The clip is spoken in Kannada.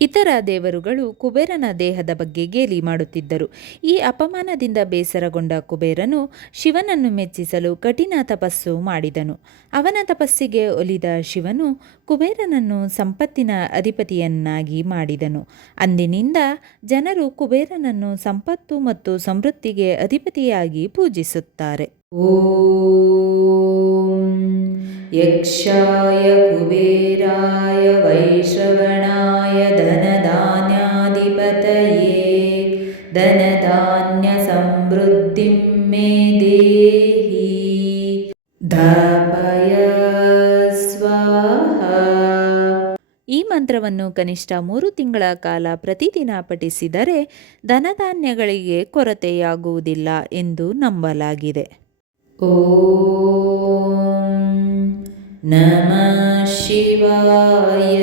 ಇತರ ದೇವರುಗಳು ಕುಬೇರನ ದೇಹದ ಬಗ್ಗೆ ಗೇಲಿ ಮಾಡುತ್ತಿದ್ದರು. ಈ ಅಪಮಾನದಿಂದ ಬೇಸರಗೊಂಡ ಕುಬೇರನು ಶಿವನನ್ನು ಮೆಚ್ಚಿಸಲು ಕಠಿಣ ತಪಸ್ಸು ಮಾಡಿದನು. ಅವನ ತಪಸ್ಸಿಗೆ ಒಲಿದ ಶಿವನು ಕುಬೇರನನ್ನು ಸಂಪತ್ತಿನ ಅಧಿಪತಿಯನ್ನಾಗಿ ಮಾಡಿದನು. ಅಂದಿನಿಂದ ಜನರು ಕುಬೇರನನ್ನು ಸಂಪತ್ತು ಮತ್ತು ಸಮೃದ್ಧಿಗೆ ಅಧಿಪತಿಯಾಗಿ ಪೂಜಿಸುತ್ತಾರೆ. ಓಂ ಯಕ್ಷಾಯ ಕುಬೇರಾಯ ವೈಶ್ರವಣಾಯ ಧನಧಾನ್ಯಾಧಿಪತಯೇ ಧನಧಾನ್ಯ ಸಮೃದ್ಧಿಂ ಮೇ ದೇಹಿ ಧಾಪಯ ಸ್ವಾಹ. ಈ ಮಂತ್ರವನ್ನು ಕನಿಷ್ಠ 3 ತಿಂಗಳ ಕಾಲ ಪ್ರತಿದಿನ ಪಠಿಸಿದರೆ ಧನಧಾನ್ಯಗಳಿಗೆ ಕೊರತೆಯಾಗುವುದಿಲ್ಲ ಎಂದು ನಂಬಲಾಗಿದೆ. ಓಂ ನಮಃ ಶಿವಾಯ.